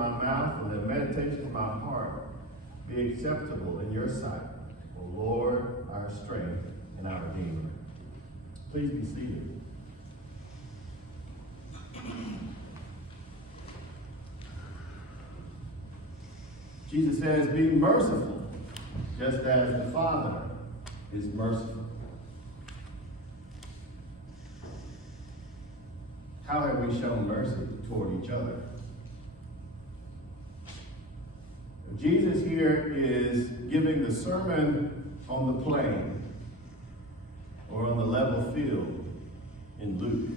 my mouth and the meditation of my heart be acceptable in your sight, O Lord, our strength and our Redeemer. Please be seated. Jesus says, be merciful, just as the Father is merciful. How have we shown mercy toward each other? Jesus here is giving the sermon on the plain or on the level field in Luke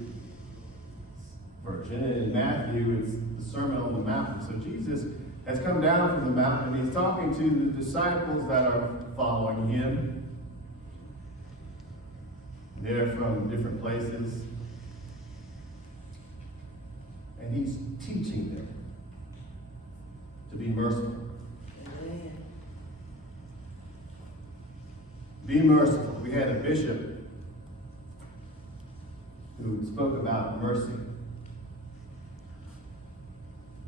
version. In Matthew, it's the Sermon on the Mountain. So Jesus has come down from the mountain and he's talking to the disciples that are following him. They're from different places. And he's teaching them to be merciful. Amen. Be merciful. We had a bishop who spoke about mercy.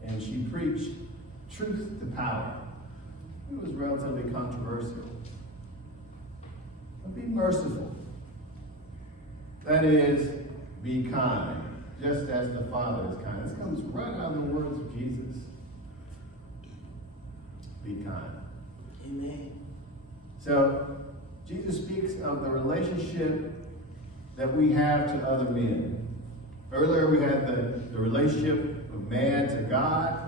And she preached truth to power. It was relatively controversial. But be merciful. That is, be kind, just as the Father is kind. This comes right out of the words of Jesus. Be kind. Amen. So, Jesus speaks of the relationship that we have to other men. Earlier we had the relationship of man to God.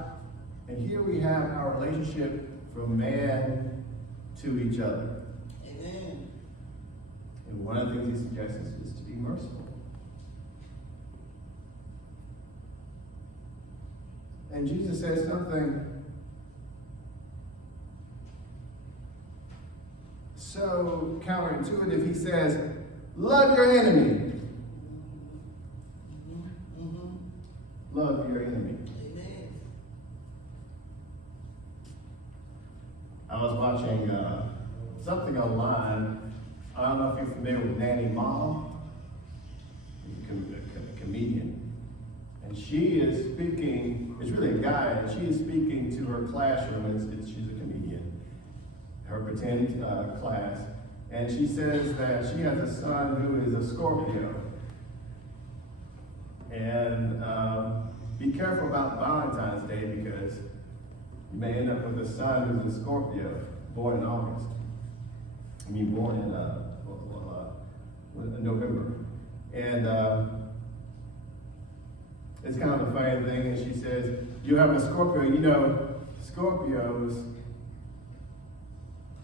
And here we have our relationship from man to each other. Amen. And one of the things he suggests is to be merciful. And Jesus says something so counterintuitive. He says, love your enemy. Love your enemy. I was watching something online. I don't know if you're familiar with Nanny Mom. She's a comedian. And she is speaking, it's really a guy, and she is speaking to her classroom. She's a comedian, her pretend class. And she says that she has a son who is a Scorpio. And be careful about Valentine's Day because you may end up with a son who's a Scorpio, born in August. Born in November. And it's kind of a funny thing. And she says, you have a Scorpio. You know, Scorpios,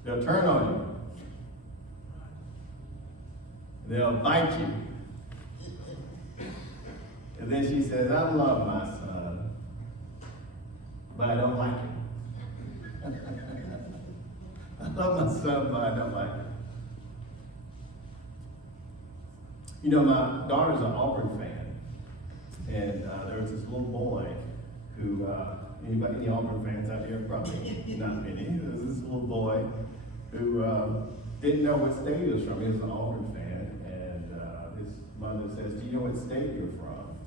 they'll turn on you. They'll bite you. And then she says, I love my son, but I don't like him. I love my son, but I don't like him. You know, my daughter's an Auburn fan. And there was this little boy who, any Auburn fans out here? Probably not many. There was this little boy who didn't know what state he was from. He was an Auburn fan. And his mother says, do you know what state you're from?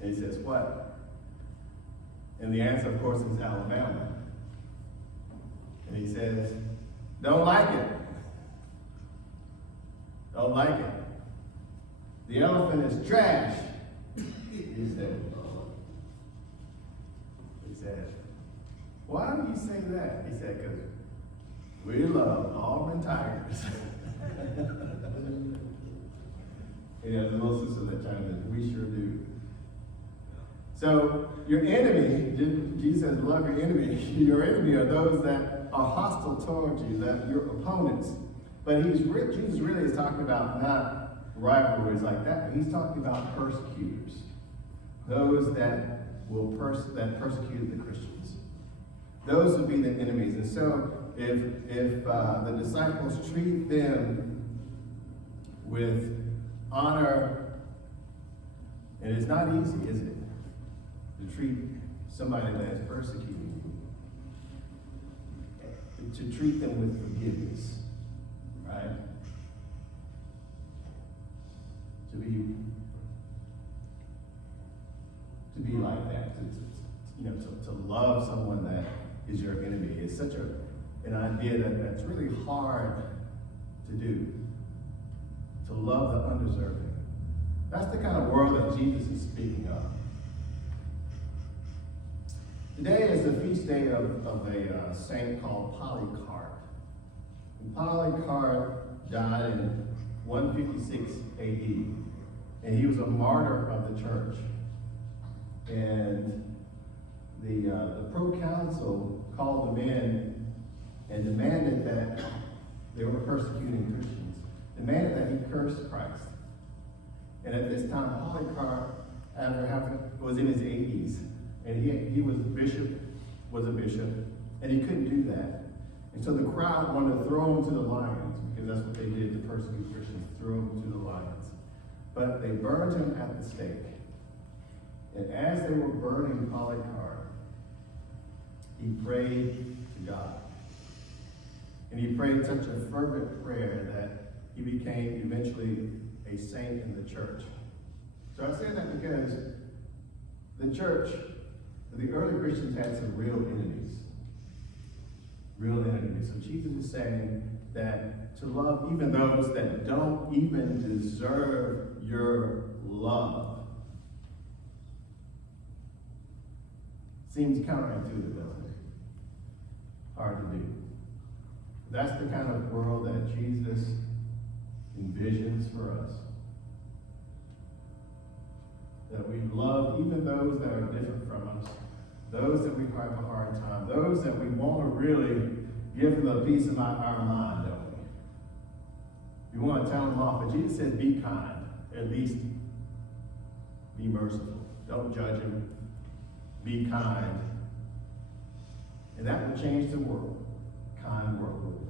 And he says, what? And the answer, of course, is Alabama. And he says, don't like it. Don't like it. The elephant is trash. He said, why do you say that? He said, because we love Auburn Tigers. The little sister that chimed in, we sure do. So your enemy, Jesus says, love your enemy. Your enemy are those that are hostile towards you, that your opponents. But Jesus really is talking about not rivalries like that, but he's talking about persecutors. Those that will that persecute the Christians. Those would be the enemies. And so if the disciples treat them with honor, and it's not easy, is it? To treat somebody that is persecuting you. To treat them with forgiveness. Right? To be like that. to love someone that is your enemy. It's such an idea that's really hard to do. To love the undeserving. That's the kind of world that Jesus is speaking of. Today is the feast day of a saint called Polycarp. And Polycarp died in 156 AD. And he was a martyr of the church. And the proconsul called them in and demanded that they were persecuting Christians, demanded that he curse Christ. And at this time, Polycarp was in his 80s, and he was a bishop, and he couldn't do that. And so the crowd wanted to throw him to the lions, because that's what they did to persecute Christians, threw him to the lions. But they burned him at the stake. And as they were burning Polycarp, he prayed to God. And he prayed such a fervent prayer that he became eventually a saint in the church. So I say that because the church, the early Christians had some real enemies. Real enemies. So Jesus is saying that to love even those that don't even deserve your love seems counterintuitive, doesn't it? Hard to do. That's the kind of world that Jesus envisions for us. That we love even those that are different from us, those that we have a hard time, those that we want to really give them a piece of our mind, don't we? We want to tell them off, but Jesus says, be kind. At least be merciful. Don't judge them. Be kind. And that will change the world. Kind world.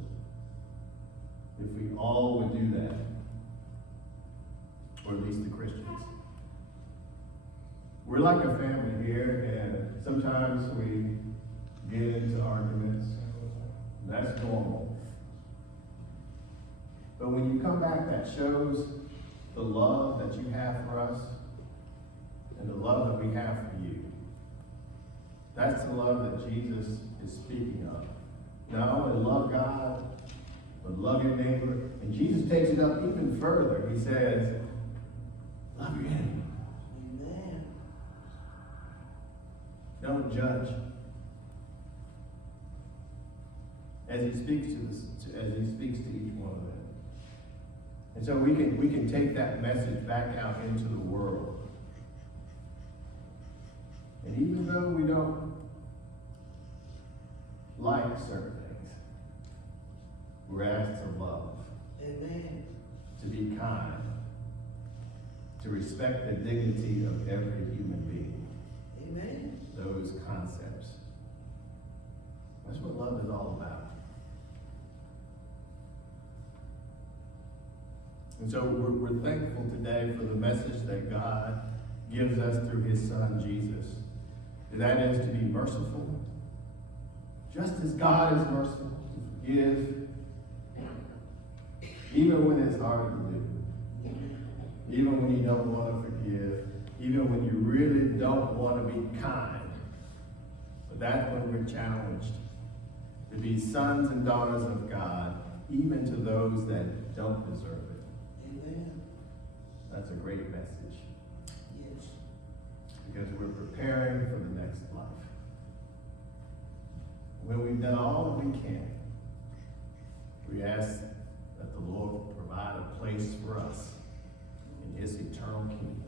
If we all would do that. Or at least the Christians. We're like a family here, and sometimes we get into arguments. That's normal. But when you come back, that shows the love that you have for us and the love that we have for you. That's the love that Jesus is speaking of. Not only love God, but love your neighbor. And Jesus takes it up even further. He says, love your enemy. Amen. Don't judge. As he speaks to each one of them. And so we can take that message back out into the world. And even though we don't like certain things, we're asked to love. Amen. To be kind. To respect the dignity of every human being. Amen. Those concepts. That's what love is all about. And so we're thankful today for the message that God gives us through his son, Jesus. And that is to be merciful. Just as God is merciful, to forgive. Even when it's hard to do. Even when you don't want to forgive. Even when you really don't want to be kind. But that's when we're challenged to be sons and daughters of God, even to those that don't deserve it. Amen. That's a great message. Yes. Because we're preparing for the next life. When we've done all that we can, we ask that the Lord will provide a place for us in his eternal kingdom.